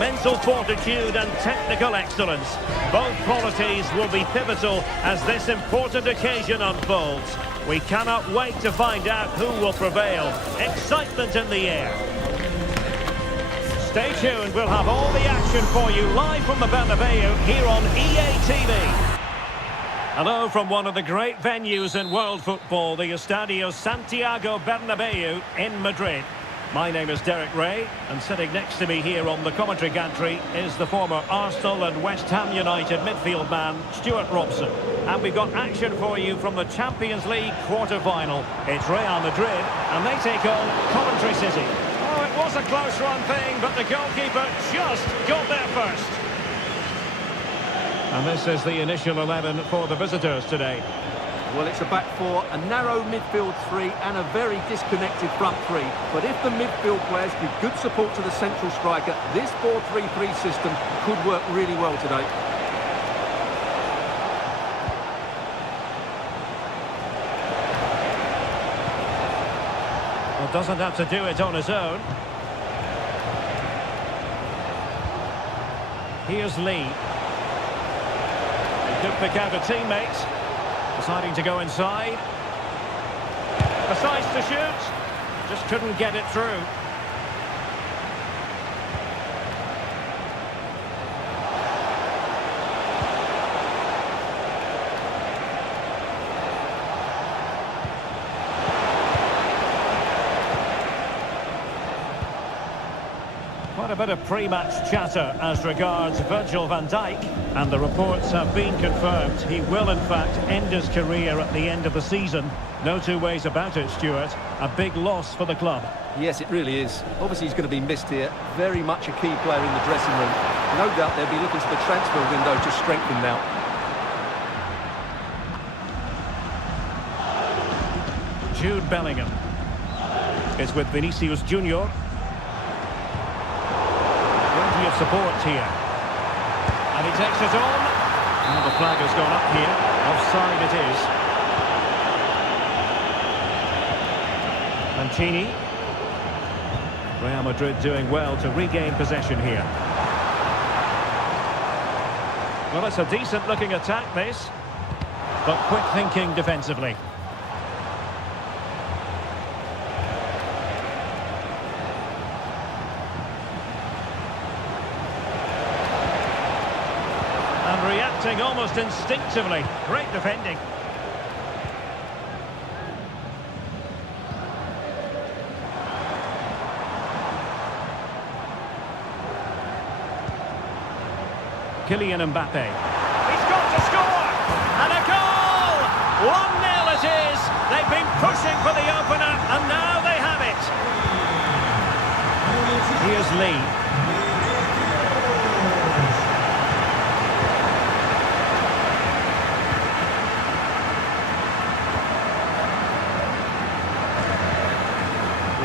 mental fortitude and technical excellence. Both qualities will be pivotal as this important occasion unfolds. We cannot wait to find out who will prevail. Excitement in the air. Stay tuned, we'll have all the action for you live from the Bernabeu here on EA TV. Hello from one of the great venues in world football, the Estadio Santiago Bernabeu in Madrid. My name is Derek Ray, and sitting next to me here on the commentary gantry is the former Arsenal and West Ham United midfield man, Stuart Robson. And we've got action for you from the Champions League quarter-final. It's Real Madrid, and they take on Coventry City. Oh, it was a close run thing, but the goalkeeper just got there first. And this is the initial 11 for the visitors today. Well, it's a back four, a narrow midfield three and a very disconnected front three. But if the midfield players give good support to the central striker, this 4-3-3 system could work really well today. Well, doesn't have to do it on his own. Here's Lee. He could pick out a teammate. Deciding to go inside. Decides to shoot. Just couldn't get it through. Quite a bit of pre-match chatter as regards Virgil van Dijk, and the reports have been confirmed. He will in fact end his career at the end of the season. No two ways about it, Stuart. A big loss for the club. Yes, it really is. Obviously he's going to be missed here. Very much a key player in the dressing room. No doubt they'll be looking to the transfer window to strengthen now. Jude Bellingham is with Vinicius Junior. Of support here, and he takes it on, and the flag has gone up here. Offside it is. Mancini. Real Madrid doing well to regain possession here. Well, it's a decent looking attack this, but quick thinking defensively. Reacting almost instinctively. Great defending. Kylian Mbappe. He's got to score! And a goal! 1-0 it is. They've been pushing for the opener, and now they have it. Here's Lee.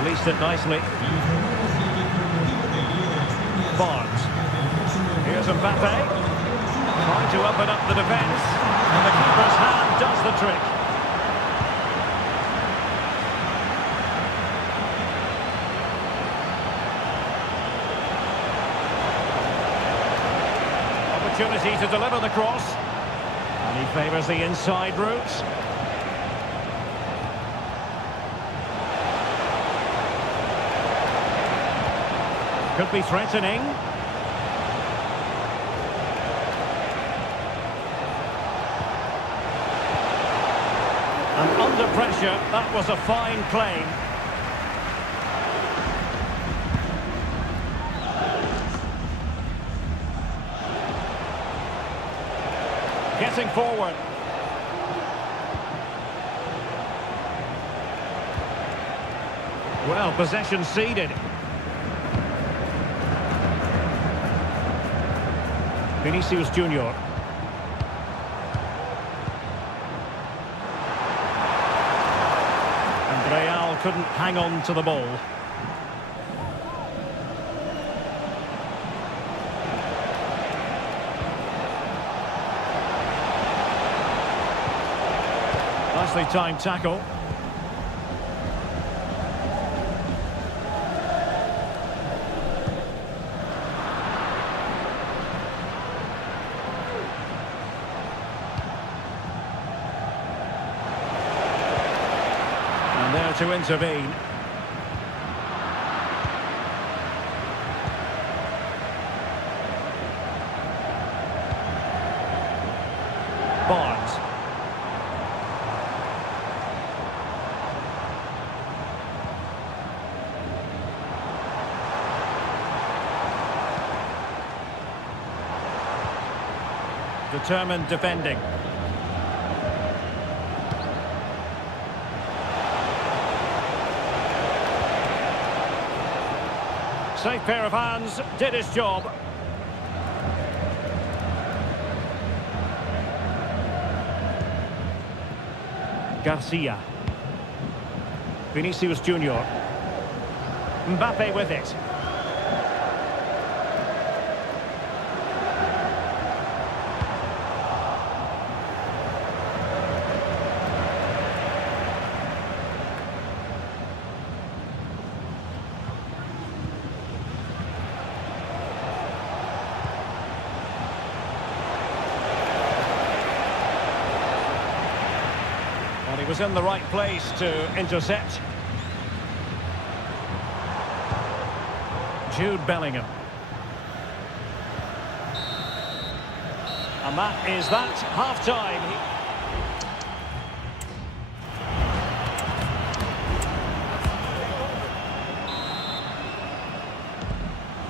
Released it nicely. Barnes. Here's Mbappe. Trying to open up the defence. And the keeper's hand does the trick. Opportunity to deliver the cross. And he favours the inside route. Could be threatening. And under pressure, that was a fine claim. Getting forward. Well, possession ceded. Vinicius Junior. And Real couldn't hang on to the ball. Nicely timed tackle. to intervene. Barnes. Determined defending. Safe pair of hands, did his job. Garcia. Vinicius Junior. Mbappe with it. And he was in the right place to intercept. Jude Bellingham. And that is that, half-time.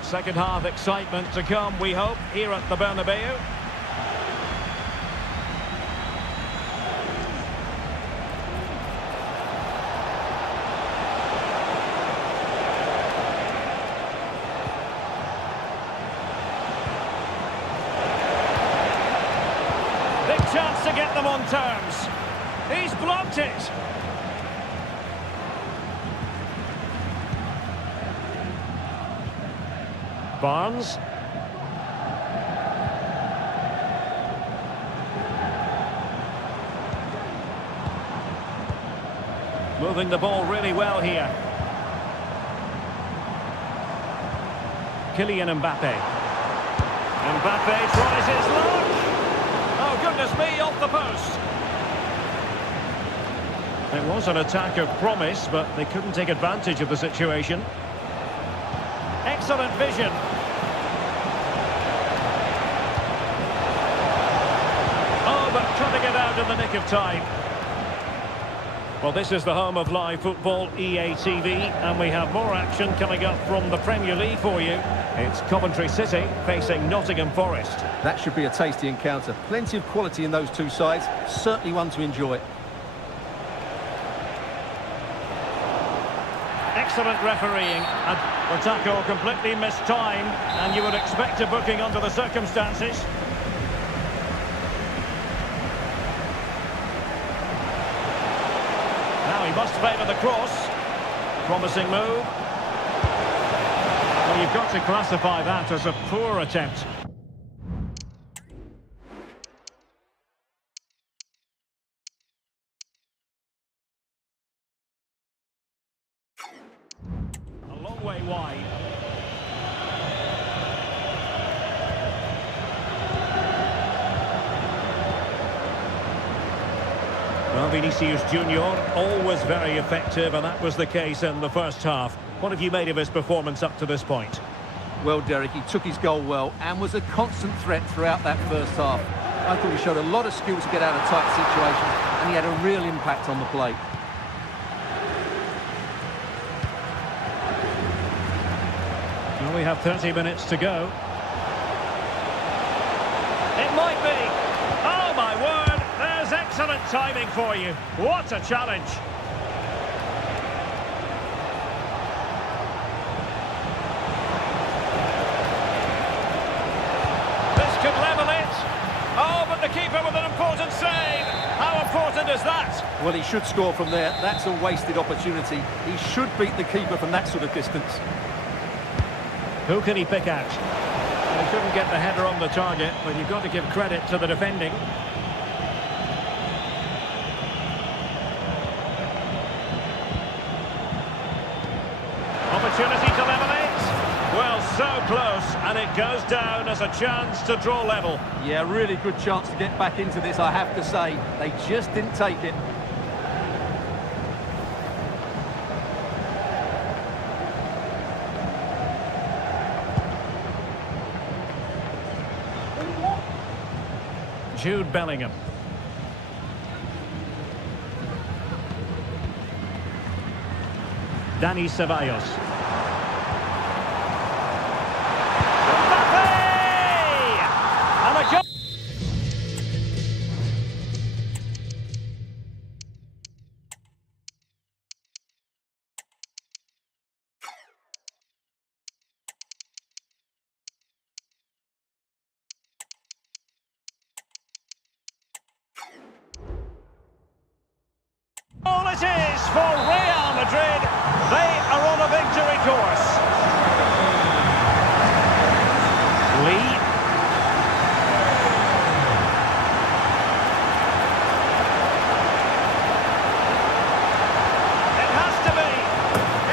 Second half excitement to come, we hope, here at the Bernabeu. Big chance to get them on terms. He's blocked it. Barnes. Moving the ball really well here. Kylian Mbappe. Mbappe tries his luck. Oh, goodness me, off the post. It was an attack of promise, but they couldn't take advantage of the situation. Excellent vision. Oh, but cutting it out in the nick of time. Well, this is the home of live football, EA TV, and we have more action coming up from the Premier League for you. It's Coventry City facing Nottingham Forest. That should be a tasty encounter. Plenty of quality in those two sides. Certainly one to enjoy. Excellent refereeing. And the tackle completely mistimed, and you would expect a booking under the circumstances. Now he must favour the cross. Promising move. Well, you've got to classify that as a poor attempt. A long way wide. Well, Vinicius Junior, always very effective, and that was the case in the first half. What have you made of his performance up to this point? Well, Derek, he took his goal well and was a constant threat throughout that first half. I thought he showed a lot of skill to get out of tight situations, and he had a real impact on the play. Well, we have 30 minutes to go. It might be. Oh, my word. There's excellent timing for you. What a challenge. This could level it. Oh, but the keeper with an important save. How important is that? Well, he should score from there. That's a wasted opportunity. He should beat the keeper from that sort of distance. Who can he pick out? Well, he couldn't get the header on the target, but you've got to give credit to the defending. Opportunity to level it. Well, so close, and it goes down as a chance to draw level. Yeah, really good chance to get back into this, I have to say. They just didn't take it. Jude Bellingham. Dani Ceballos. Mbappe! And a goal! All it is for Real Madrid. They are on a victory course. Lee. It has to be.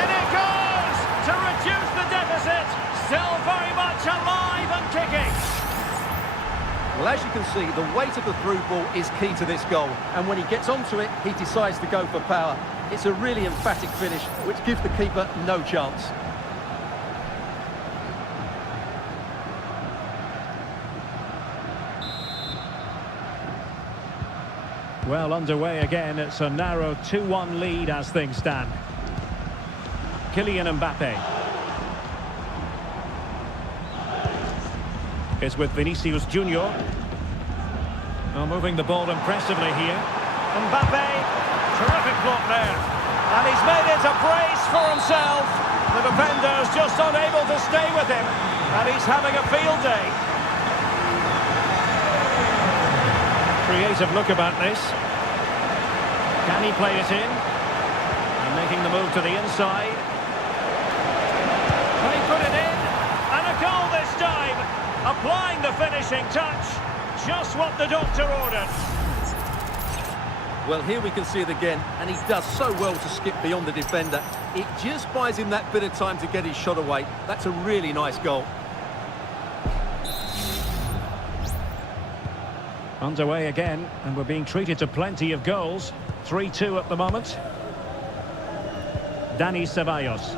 And it goes to reduce the deficit. Still very much alive and kicking. Well, as you can see, the weight of the through ball is key to this goal. And when he gets onto it, he decides to go for power. It's a really emphatic finish, which gives the keeper no chance. Well, underway again. It's a narrow 2-1 lead as things stand. Kylian Mbappe. It's with Vinicius Junior. Well, moving the ball impressively here. Mbappe, terrific block there. And he's made it a brace for himself. The defender's just unable to stay with him. And he's having a field day. Creative look about this. Can he play it in? And making the move to the inside. Can he put it in? And a goal this time. Applying the finishing touch. Just what the doctor ordered. Well, here we can see it again, and he does so well to skip beyond the defender. It just buys him that bit of time to get his shot away. That's a really nice goal. Underway again, and we're being treated to plenty of goals. 3-2 at the moment. Dani Ceballos.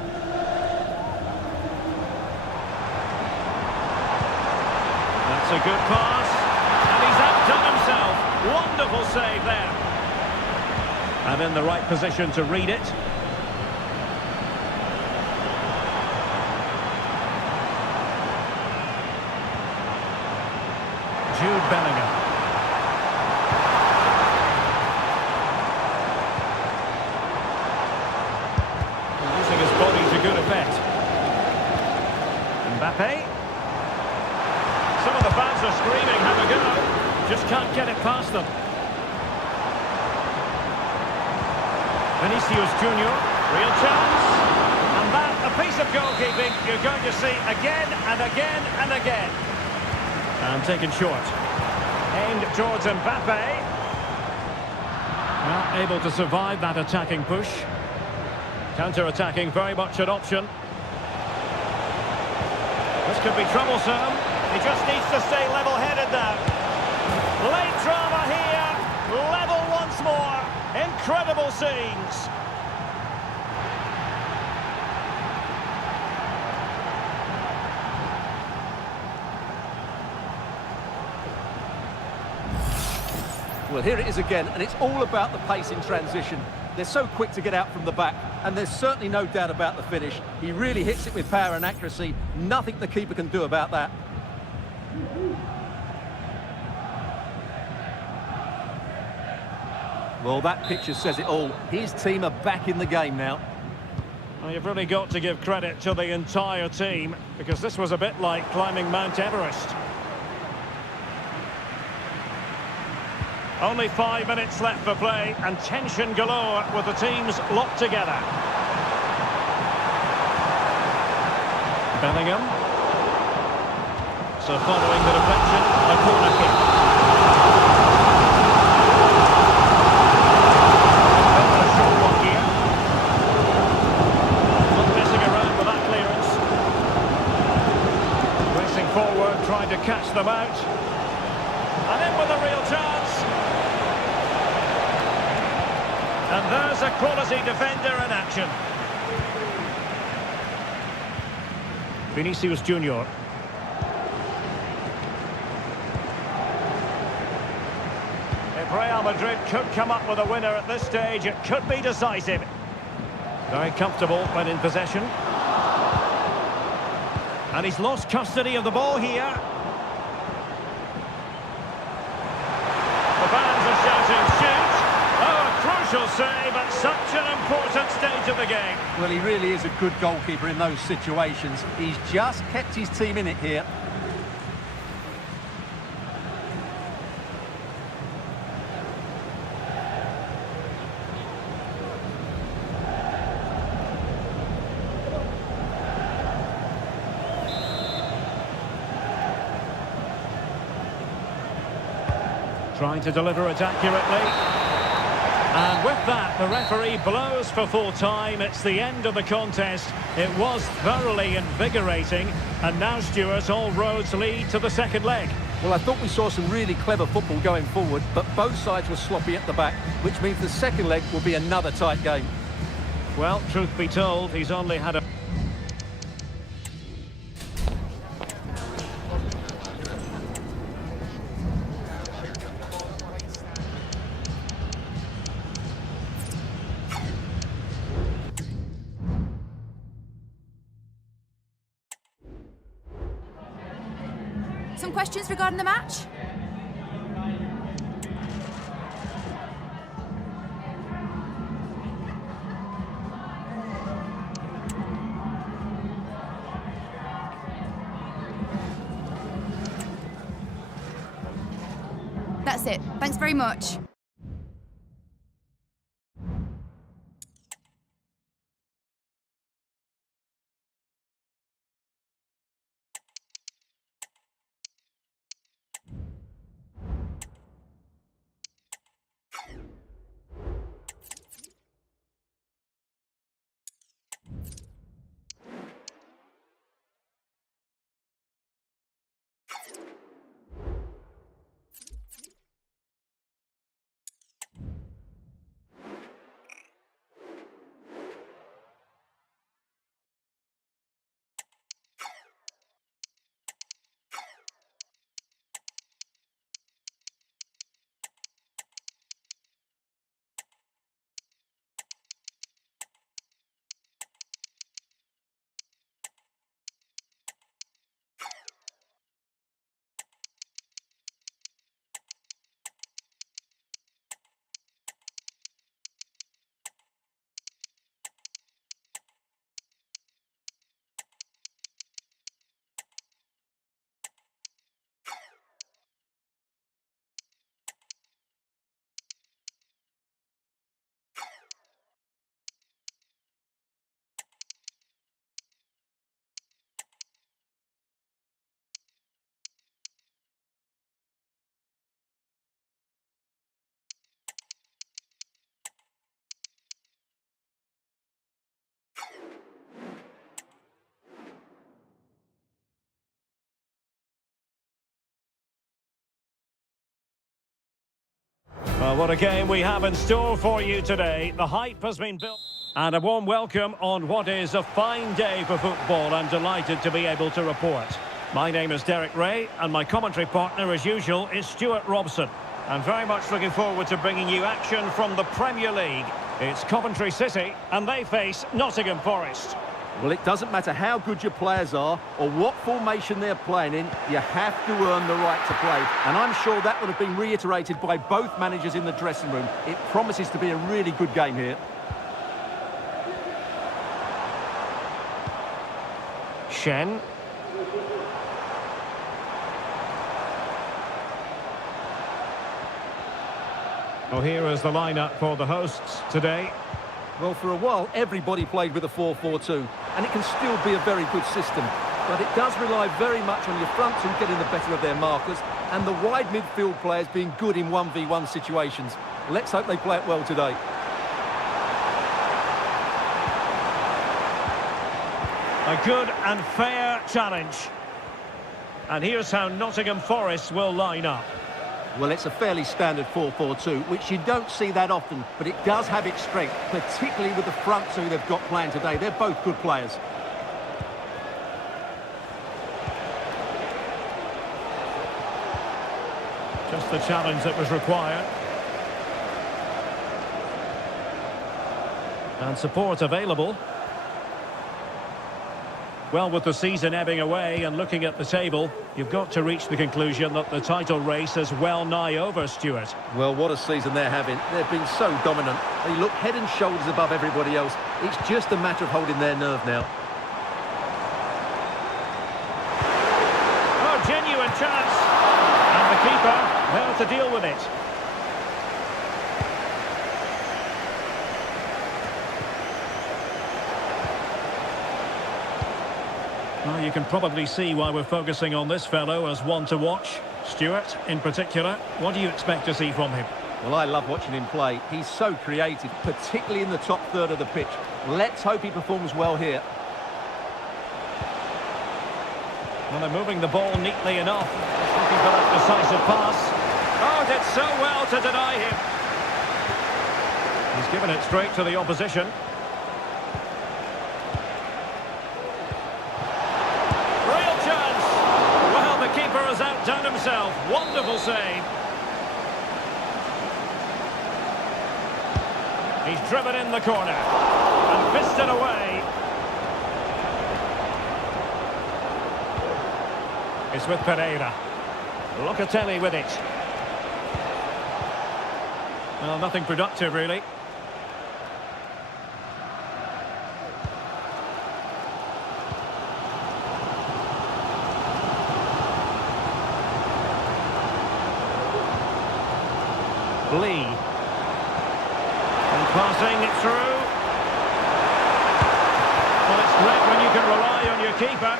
That's a good pass, and he's outdone himself. Wonderful save there. And in the right position to read it. Jude Bellingham. Using his body to good effect. Mbappe. Some of the fans are screaming, have a go. Just can't get it past them. Vinicius Junior, real chance. And that, a piece of goalkeeping you're going to see again and again and again. And taken short. Aimed towards Mbappe. Not able to survive that attacking push. Counter-attacking, very much an option. This could be troublesome. He just needs to stay level-headed now. Late drama here. Level once more. Incredible scenes. Well, here it is again, and it's all about the pace in transition. They're so quick to get out from the back, and there's certainly no doubt about the finish. He really hits it with power and accuracy. Nothing the keeper can do about that. Well, that picture says it all. His team are back in the game now. Well, you've really got to give credit to the entire team, because this was a bit like climbing Mount Everest. Only 5 minutes left for play, and tension galore with the teams locked together. Bellingham. So following the deflection, a corner kick. Forward, trying to catch them out. And in with a real chance. And there's a quality defender in action. Vinicius Junior. Real Madrid could come up with a winner at this stage. It could be decisive. Very comfortable when in possession. And he's lost custody of the ball here. The fans are shouting, shoot! Oh, a crucial save at such an important stage of the game. Well, he really is a good goalkeeper in those situations. He's just kept his team in it here. Trying to deliver it accurately. And with that, the referee blows for full time. It's the end of the contest. It was thoroughly invigorating. And now, Stuart, all roads lead to the second leg. Well, I thought we saw some really clever football going forward, but both sides were sloppy at the back, which means the second leg will be another tight game. Well, truth be told, he's only had a... Some questions regarding the match? That's it. Thanks very much. Well, what a game we have in store for you today. The hype has been built. And a warm welcome on what is a fine day for football. I'm delighted to be able to report. My name is Derek Ray, and my commentary partner, as usual, is Stuart Robson. I'm very much looking forward to bringing you action from the Premier League. It's Coventry City, and they face Nottingham Forest. Well, it doesn't matter how good your players are or what formation they're playing in, you have to earn the right to play. And I'm sure that would have been reiterated by both managers in the dressing room. It promises to be a really good game here. Shen. Well, here is the lineup for the hosts today. Well, for a while, everybody played with a 4-4-2, and it can still be a very good system. But it does rely very much on your front two getting the better of their markers, and the wide midfield players being good in 1v1 situations. Let's hope they play it well today. A good and fair challenge. And here's how Nottingham Forest will line up. Well, it's a fairly standard 4-4-2, which you don't see that often, but it does have its strength, particularly with the front two they've got playing today. They're both good players. Just the challenge that was required. And support available. Well, with the season ebbing away and looking at the table, you've got to reach the conclusion that the title race is well nigh over, Stuart. Well, what a season they're having. They've been so dominant. They look head and shoulders above everybody else. It's just a matter of holding their nerve now. Oh, genuine chance. And the keeper there to deal with it. Well, you can probably see why we're focusing on this fellow as one to watch. Stuart, in particular, what do you expect to see from him? Well, I love watching him play. He's so creative, particularly in the top third of the pitch. Let's hope he performs well here. Well, they're moving the ball neatly enough. Just looking for that decisive pass. Oh, did so well to deny him. He's given it straight to the opposition. Has outdone himself. Wonderful save. He's driven in the corner and fisted away. It's with Pereira. Locatelli with it. Well, nothing productive, really. Lee. And passing it through. Well, it's great when you can rely on your keeper.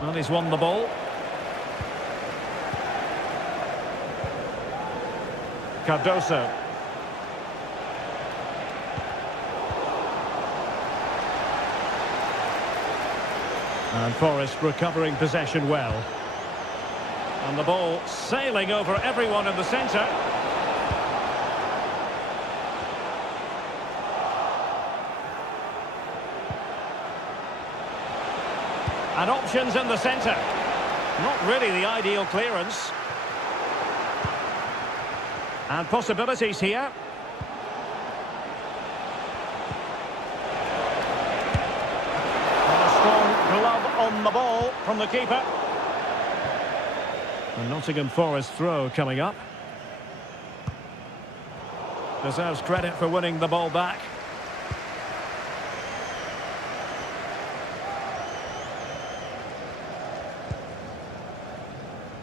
Well, he's won the ball. Cardoso. And Forest recovering possession well. And the ball sailing over everyone in the centre. And options in the centre. Not really the ideal clearance. And possibilities here. Glove on the ball from the keeper. And Nottingham Forest throw coming up. Deserves credit for winning the ball back.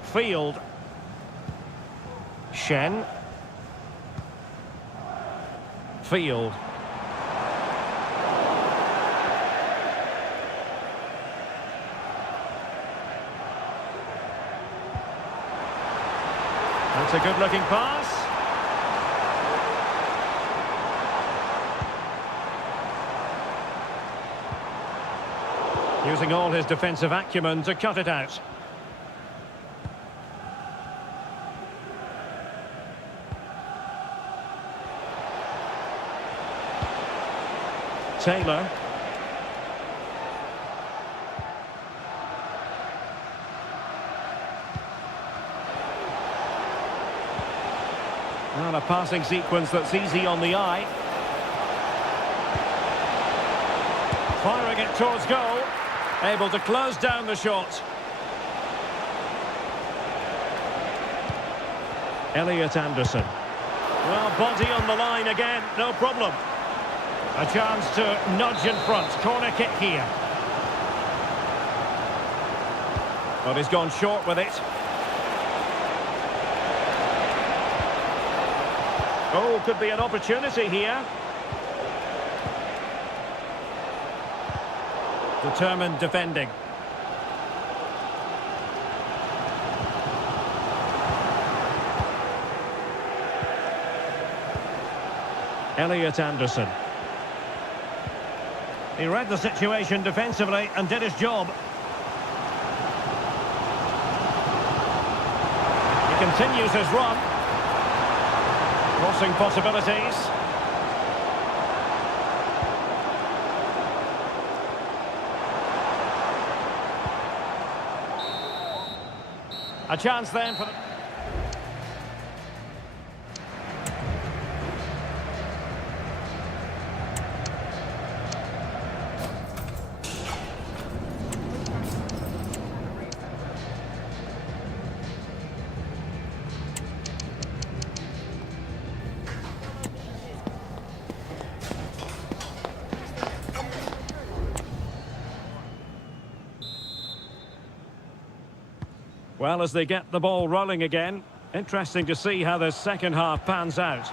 Field. Shen. Field. That's a good-looking pass. Using all his defensive acumen to cut it out. Taylor. And a passing sequence that's easy on the eye. Firing it towards goal. Able to close down the shot. Elliot Anderson. Well, body on the line again, no problem. A chance to nudge in front. Corner kick here. But he's gone short with it. Oh, could be an opportunity here. Determined defending. Elliot Anderson. He read the situation defensively and did his job. He continues his run. Crossing possibilities. A chance then for the... Well, as they get the ball rolling again, interesting to see how the second half pans out.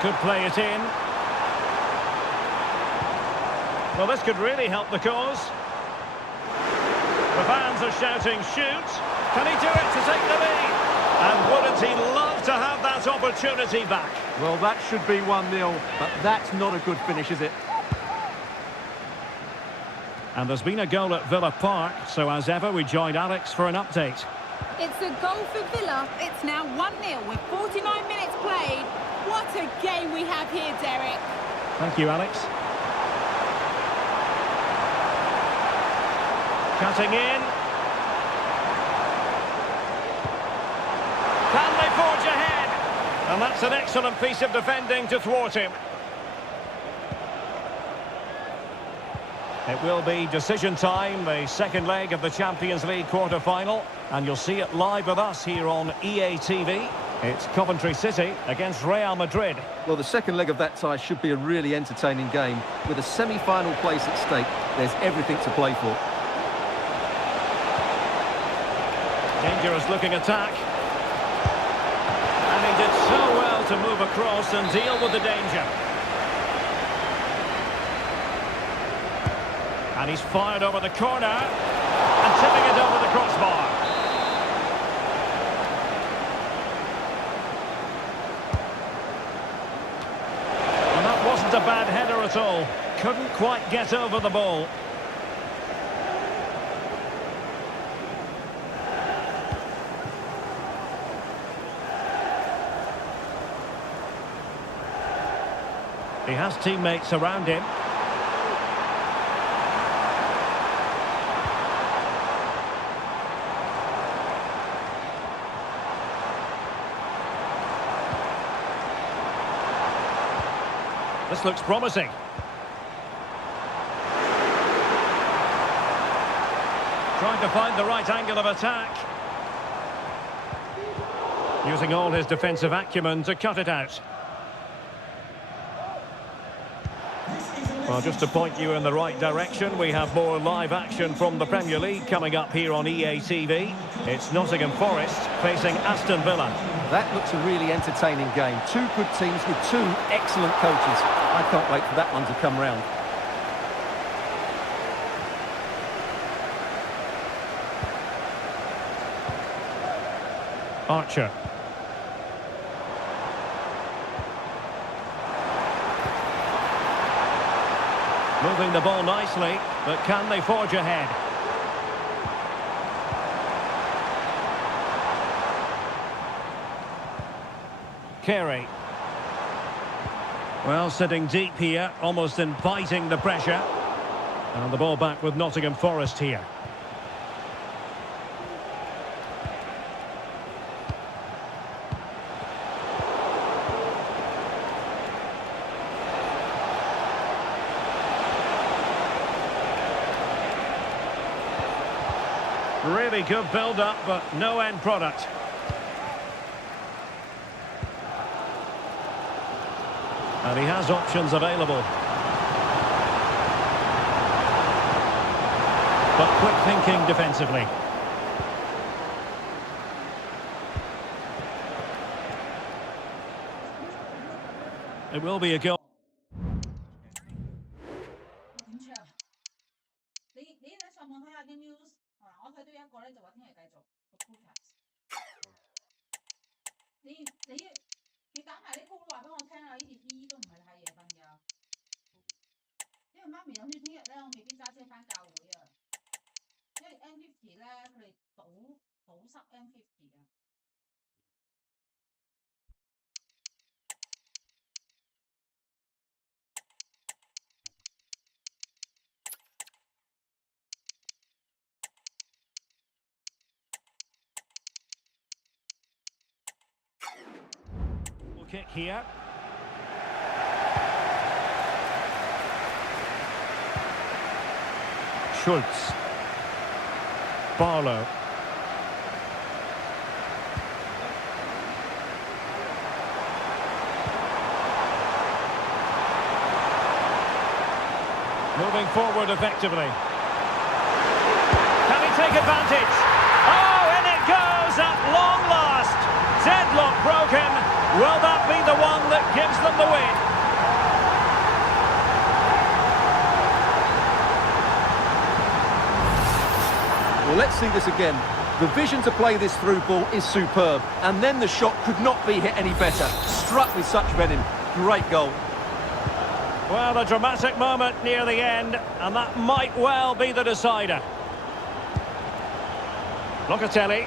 Could play it in. Well, this could really help the cause. The fans are shouting, shoot! Can he do it to take the lead? And wouldn't he love to have that opportunity back? Well, that should be 1-0, but that's not a good finish, is it? And there's been a goal at Villa Park, so as ever, we join Alex for an update. It's a goal for Villa. It's now 1-0 with 49 minutes played. What a game we have here, Derek. Thank you, Alex. Cutting in. Can they forge ahead? And that's an excellent piece of defending to thwart him. It will be decision time, the second leg of the Champions League quarter-final, and you'll see it live with us here on EA TV. It's Coventry City against Real Madrid. Well, the second leg of that tie should be a really entertaining game. With a semi-final place at stake, there's everything to play for. Dangerous looking attack. And he did so well to move across and deal with the danger. And he's fired over the corner and tipping it over the crossbar. And that wasn't a bad header at all. Couldn't quite get over the ball. He has teammates around him. This looks promising. Trying to find the right angle of attack. Using all his defensive acumen to cut it out. Well, just to point you in the right direction, we have more live action from the Premier League coming up here on EA TV. It's Nottingham Forest facing Aston Villa. That looks a really entertaining game. Two good teams with two excellent coaches. I can't wait for that one to come round. Archer. Moving the ball nicely, but can they forge ahead? Carey. Well, sitting deep here, almost inviting the pressure. And the ball back with Nottingham Forest here. Really good build-up, but no end product. And he has options available. But quick thinking defensively. It will be a goal. kick here. Schultz. Barlow. Moving forward effectively. Can he take advantage? Oh, and it goes at long last. Deadlock broken. Will that be the one that gives them the win? Well, let's see this again. The vision to play this through ball is superb. And then the shot could not be hit any better. Struck with such venom. Great goal. Well, a dramatic moment near the end, and that might well be the decider. Locatelli.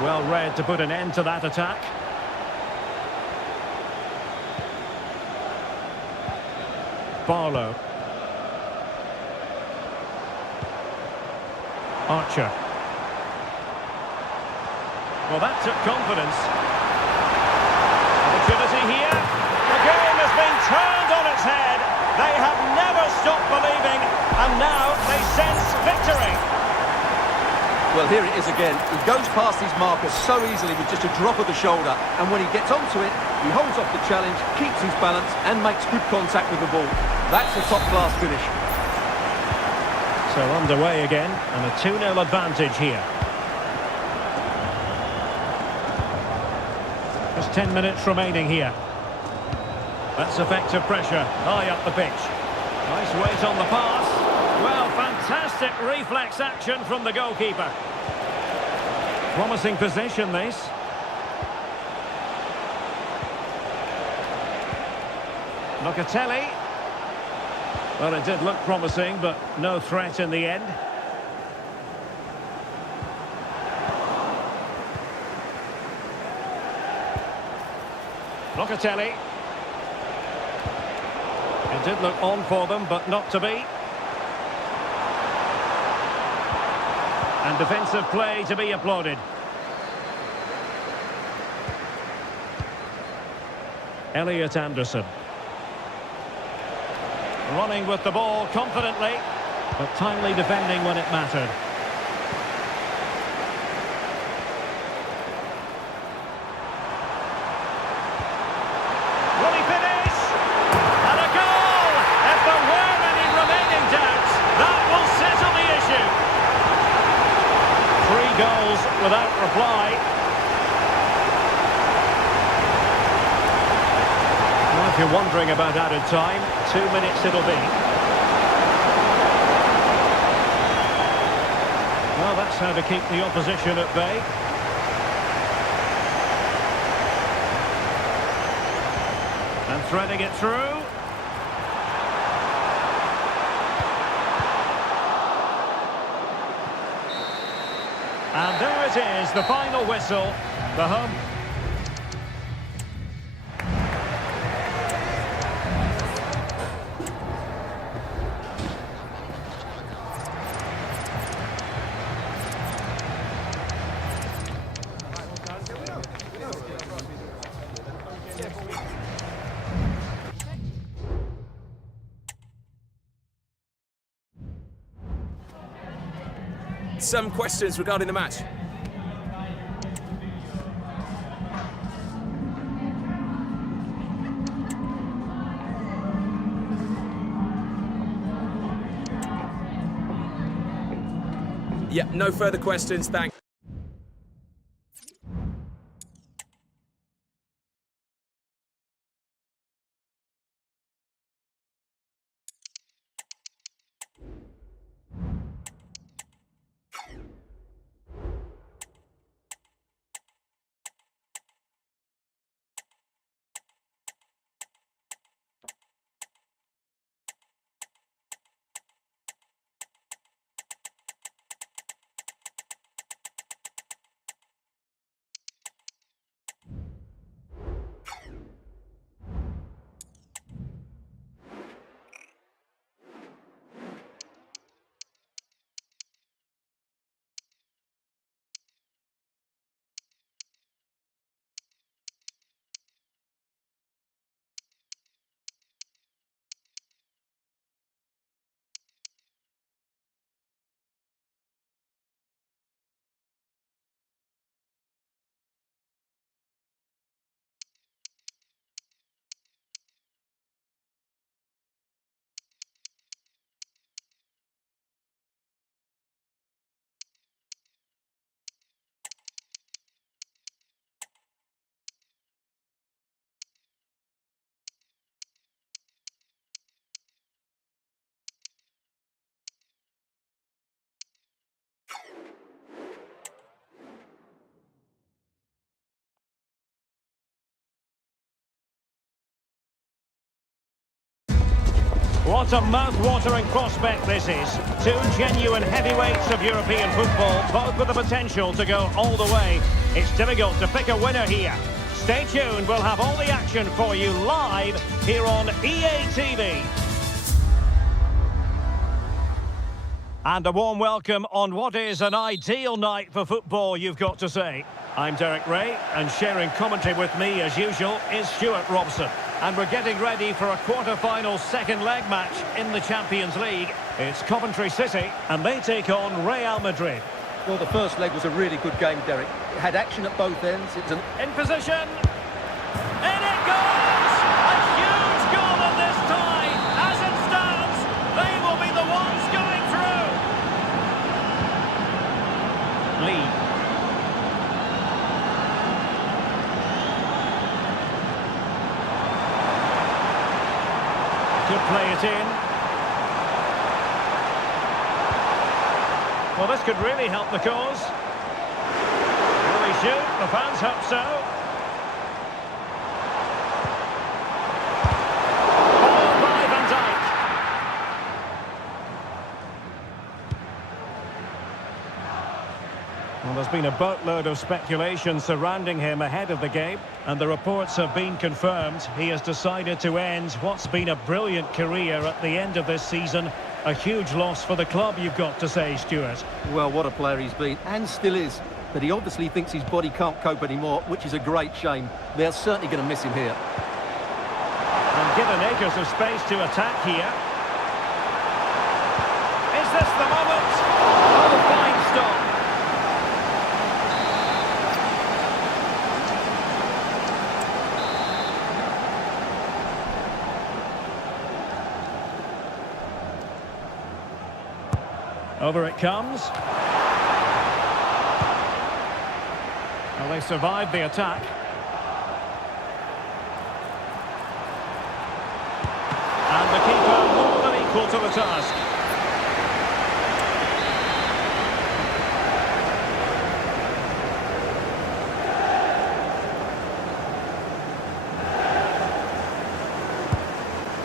Well read to put an end to that attack. Barlow. Archer. Well, that took confidence. Opportunity here. The game has been turned on its head. They have never stopped believing, and now they sense victory. Well, here it is again. He goes past his marker so easily with just a drop of the shoulder. And when he gets onto it, he holds off the challenge, keeps his balance, and makes good contact with the ball. That's a top-class finish. So underway again, and a 2-0 advantage here. Just 10 minutes remaining here. That's effective pressure, high up the pitch. Nice weight on the pass. Well, fantastic reflex action from the goalkeeper. Promising possession, this. Locatelli. Well, it did look promising, but no threat in the end. Locatelli. It did look on for them, but not to be. And defensive play to be applauded. Elliot Anderson. Running with the ball confidently, but timely defending when it mattered. Will he finish? And a goal! If there were any remaining doubts, that will settle the issue. 3 goals without reply. Well, if you're wondering about added time, 2 minutes it'll be. Well, that's how to keep the opposition at bay. And threading it through. And there it is, the final whistle. The home. Some questions regarding the match. Yeah, no further questions, thanks. What a mouth-watering prospect this is. Two genuine heavyweights of European football, both with the potential to go all the way. It's difficult to pick a winner here. Stay tuned, we'll have all the action for you live here on EA TV. And a warm welcome on what is an ideal night for football, you've got to say. I'm Derek Ray, and sharing commentary with me, as usual, is Stuart Robson. And we're getting ready for a quarter-final second leg match in the Champions League. It's Coventry City, and they take on Real Madrid. Well, the first leg was a really good game, Derek. It had action at both ends. It was an... In position. In it goes! A huge goal at this time. As it stands, they will be the ones going through. Lee. Could play it in. Well, this could really help the cause. Will he shoot? The fans hope so. Followed by Van Dijk. Well, there's been a boatload of speculation surrounding him ahead of the game, and the reports have been confirmed. He has decided to end what's been a brilliant career at the end of this season. A huge loss for the club, you've got to say, Stuart. Well, what a player he's been, and still is. But he obviously thinks his body can't cope anymore, which is a great shame. They're certainly going to miss him here. And given acres of space to attack here. Is this the moment? Oh, fine stop. Over it comes. Well, they survived the attack. And the keeper more than equal to the task.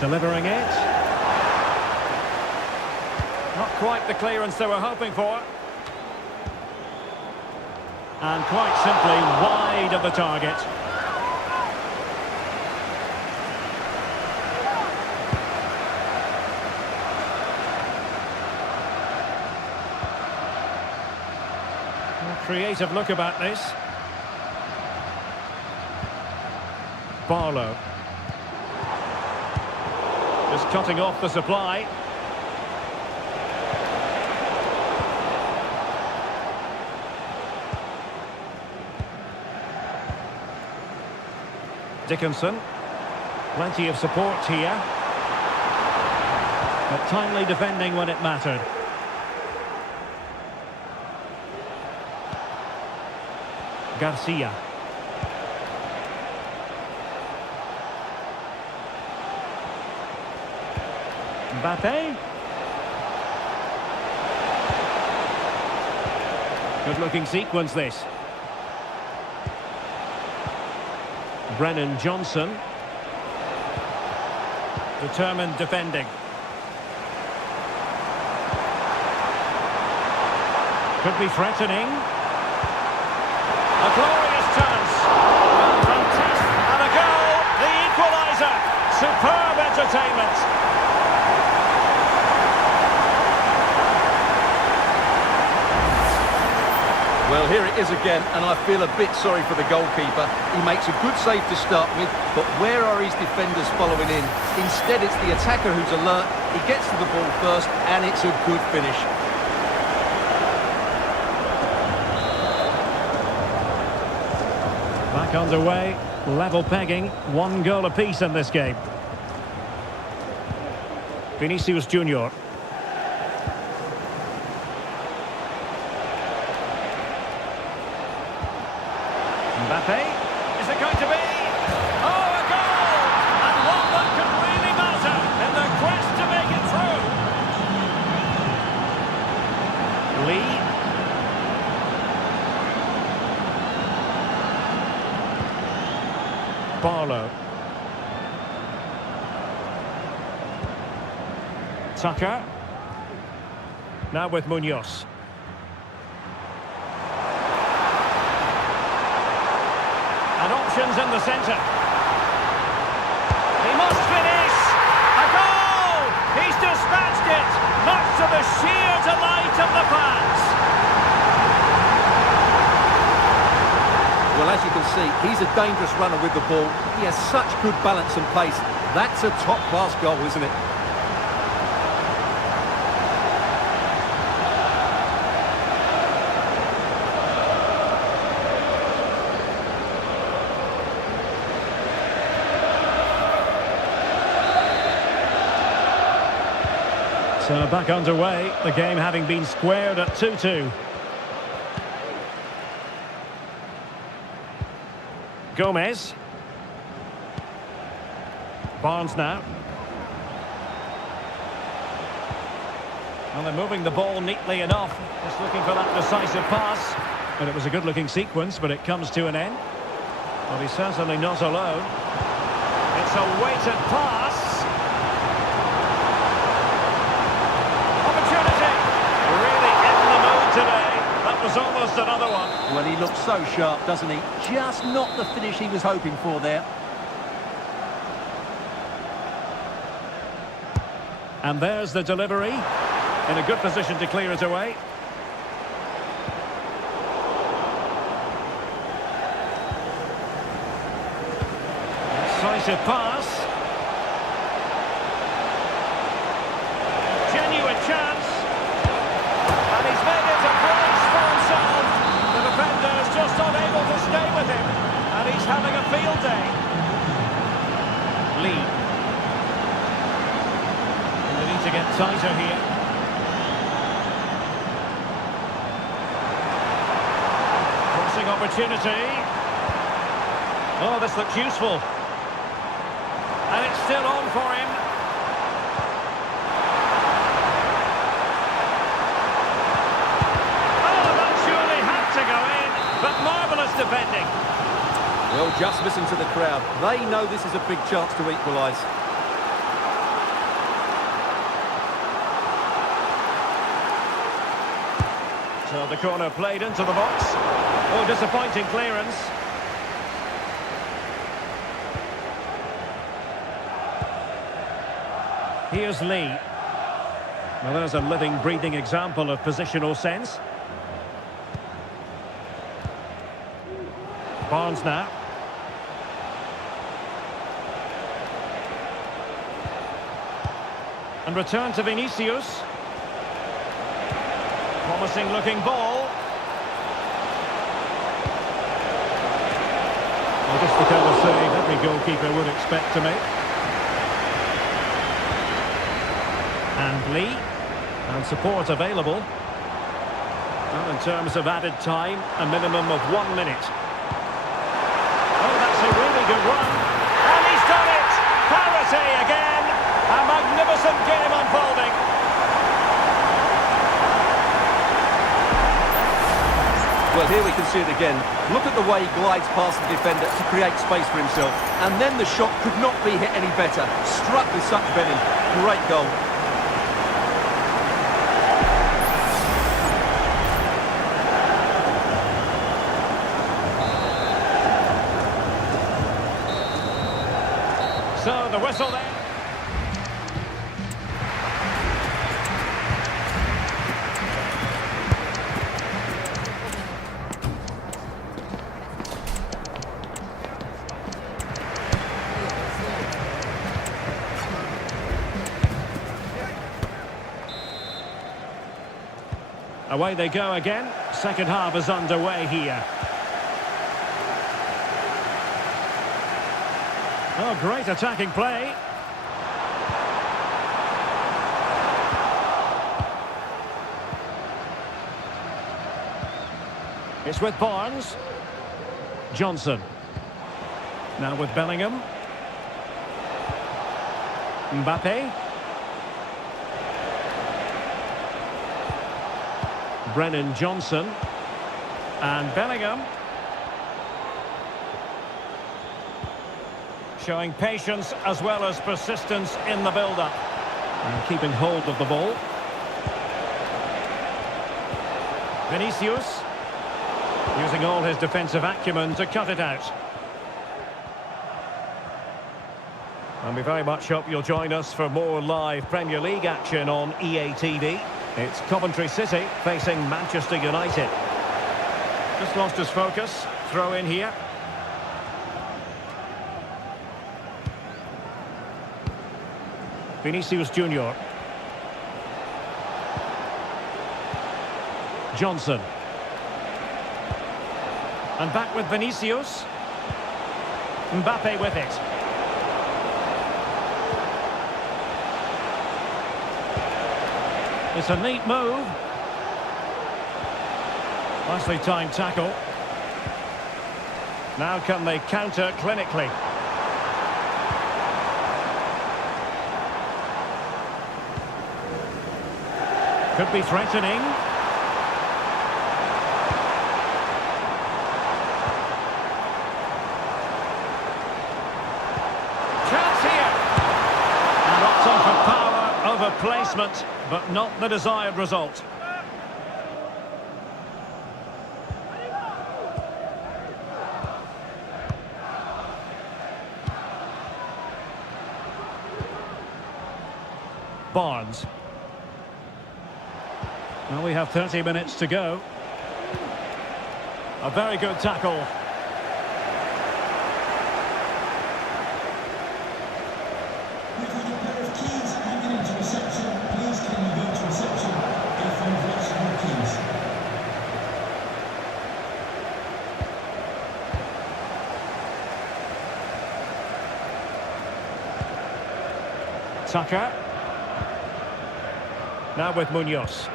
Delivering it. Not quite the clearance they were hoping for. And quite simply wide of the target. A creative look about this. Barlow. Just cutting off the supply. Dickinson, plenty of support here, but timely defending when it mattered. Garcia. Mbappe. Good-looking sequence, this. Brennan Johnson. Determined defending. Could be threatening. A glorious chance. Fantastic. And a goal. The equaliser. Superb entertainment. Well, here it is again, and I feel a bit sorry for the goalkeeper. He makes a good save to start with, but where are his defenders following in? Instead, it's the attacker who's alert. He gets to the ball first, and it's a good finish. Back underway, level pegging, 1 goal apiece in this game. Vinicius Junior. Mbappe, is it going to be? Oh, a goal! And one that could really matter in the quest to make it through. Lee. Barlow. Tucker. Now with Munoz. And options in the centre. He must finish! A goal! He's dispatched it, much to the sheer delight of the fans. Well, as you can see, he's a dangerous runner with the ball. He has such good balance and pace. That's a top-class goal, isn't it? So back underway, the game having been squared at 2-2. Gomez. Barnes now. Well, they're moving the ball neatly enough. Just looking for that decisive pass. And it was a good-looking sequence, but it comes to an end. Well, he's certainly not alone. It's a weighted pass. Opportunity. Really in the mood today. That was almost another one. Well, he looks so sharp, doesn't he? Just not the finish he was hoping for there. And there's the delivery. In a good position to clear it away. Decisive pass. Genuine chance. And he's made it a brace for himself. The defender's just unable to stay with him. And he's having a field day. Lee. And they need to get tighter here. Crossing opportunity. Oh, this looks useful. And it's still on for him. Oh, that surely had to go in. But marvellous defending. Well, just listen to the crowd. They know this is a big chance to equalise. So the corner played into the box. Oh, disappointing clearance. Here's Lee. Well, there's a living, breathing example of positional sense. Barnes now. And return to Vinicius. Promising looking ball. Well, just the kind of save every goalkeeper would expect to make. And Lee. And support available. Well, in terms of added time, a minimum of 1 minute. Oh, that's a really good run. And he's done it! Parity again! A magnificent game unfolding. Well, here we can see it again. Look at the way he glides past the defender to create space for himself. And then the shot could not be hit any better. Struck with such venom. Great goal. So the whistle there. Away they go again. Second half is underway here. Oh, great attacking play. It's with Barnes. Johnson. Now with Bellingham. Mbappe. Brennan Johnson. And Bellingham. Showing patience as well as persistence in the build-up. And keeping hold of the ball. Vinicius. Using all his defensive acumen to cut it out. And we very much hope you'll join us for more live Premier League action on EA TV. It's Coventry City facing Manchester United. Just lost his focus. Throw in here. Vinicius Junior. Johnson. And back with Vinicius. Mbappe with it. It's a neat move. Nicely timed tackle. Now can they counter clinically? Could be threatening. Chance here. And opting for power over placement, but not the desired result. Barnes. Well, we have 30 minutes to go. A very good tackle. Tucker. Now with Munoz.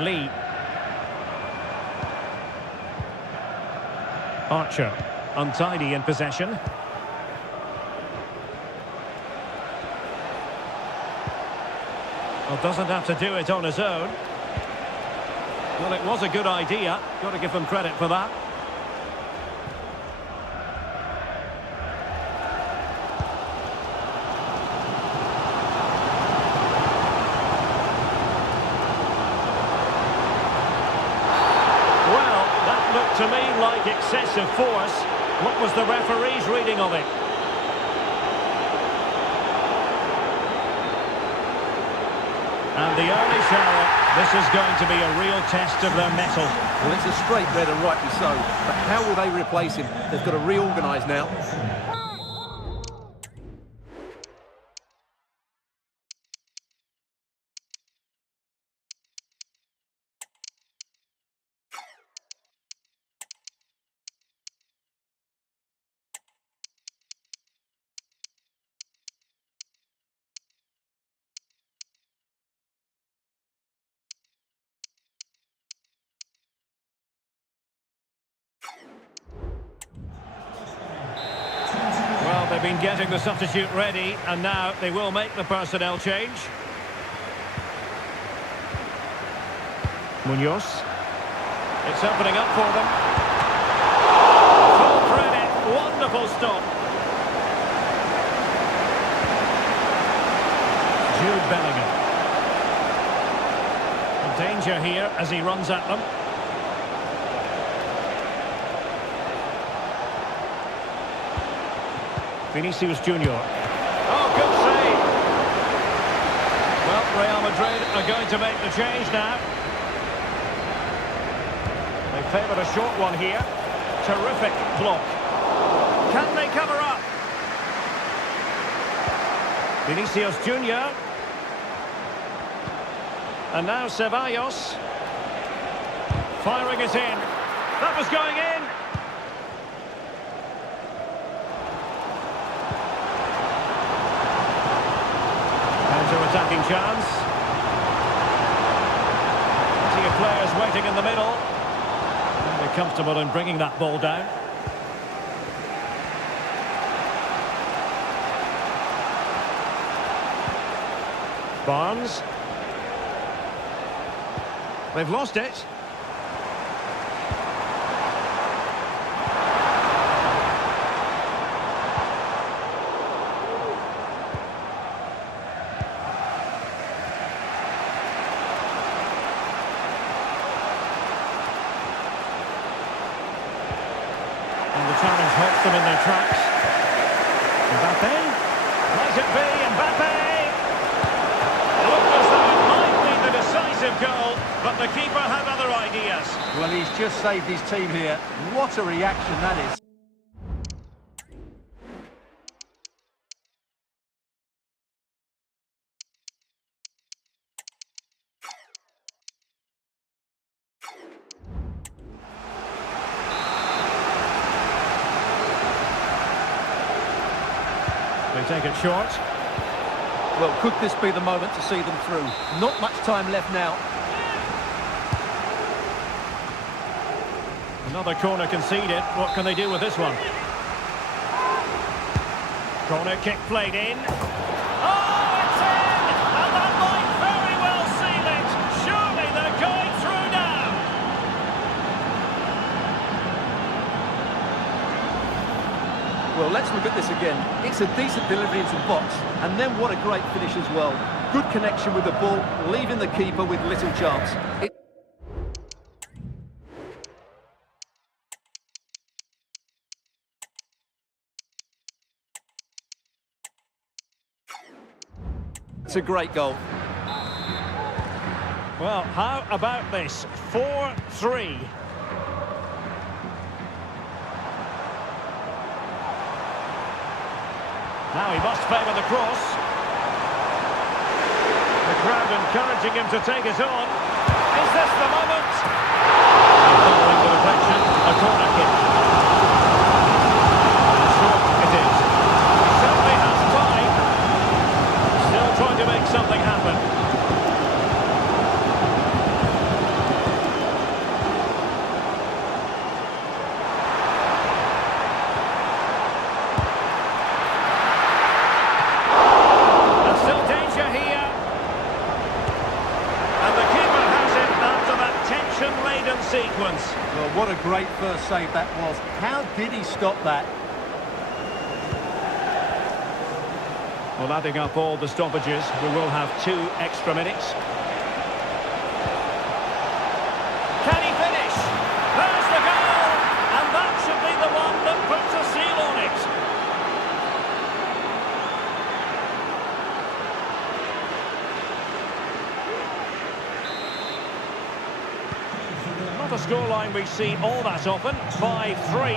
Lee. Archer. Untidy in possession. Well, doesn't have to do it on his own. Well, it was a good idea. Got to give them credit for that. To me, like excessive force. What was the referee's reading of it? And the early shower. This is going to be a real test of their mettle. Well, it's a straight red and rightly so. But how will they replace him? They've got to reorganise now. They've been getting the substitute ready, and now they will make the personnel change. Munoz. It's opening up for them. Full credit. Wonderful stop. Jude Bellingham. Danger here as he runs at them. Vinicius Junior. Oh, good save. Well, Real Madrid are going to make the change now. They favoured a short one here. Terrific block. Can they cover up? Vinicius Junior. And now Ceballos. Firing it in. That was going in. Attacking chance. Plenty of players waiting in the middle. And they're comfortable in bringing that ball down. Barnes. They've lost it. halts them in their tracks. Mbappe? Might it be Mbappe? Looked as though it might be the decisive goal, but the keeper had other ideas. Well, he's just saved his team here. What a reaction that is. They take it short. Well, could this be the moment to see them through? Not much time left now. Another corner conceded. What can they do with this one? Corner kick played in. Oh, it's in! And that might very well seal it. Surely they're going through now. Well, let's look at this again. It's a decent delivery into the box, and then what a great finish as well. Good connection with the ball, leaving the keeper with little chance. It's a great goal. Well, how about this? 4-3. Now he must favour the cross. The crowd encouraging him to take it on. Is this the moment? Following the deflection, a corner kick. Short it is. He certainly has time. Still trying to make something happen. Sequence. Well, what a great first save that was. How did he stop that? Well, adding up all the stoppages, we will have 2 extra minutes. Can he finish? There's the goal! And that should be the one that puts a seal on it. Not a scoreline we see all that often. 5-3.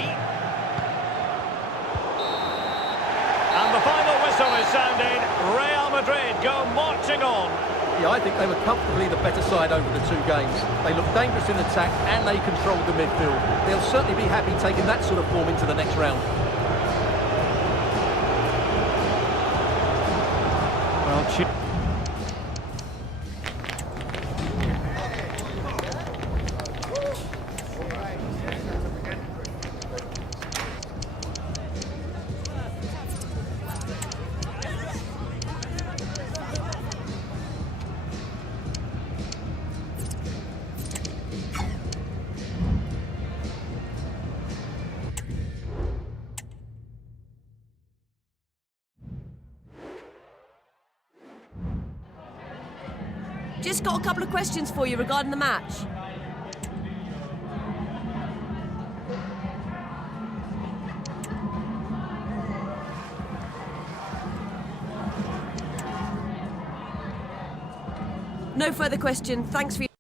And the final whistle is sounded. Real Madrid go marching on. Yeah, I think they were comfortably the better side over the 2 games. They looked dangerous in attack and they controlled the midfield. They'll certainly be happy taking that sort of form into the next round. Well, Just got a couple of questions for you regarding the match. No further questions. Thanks for your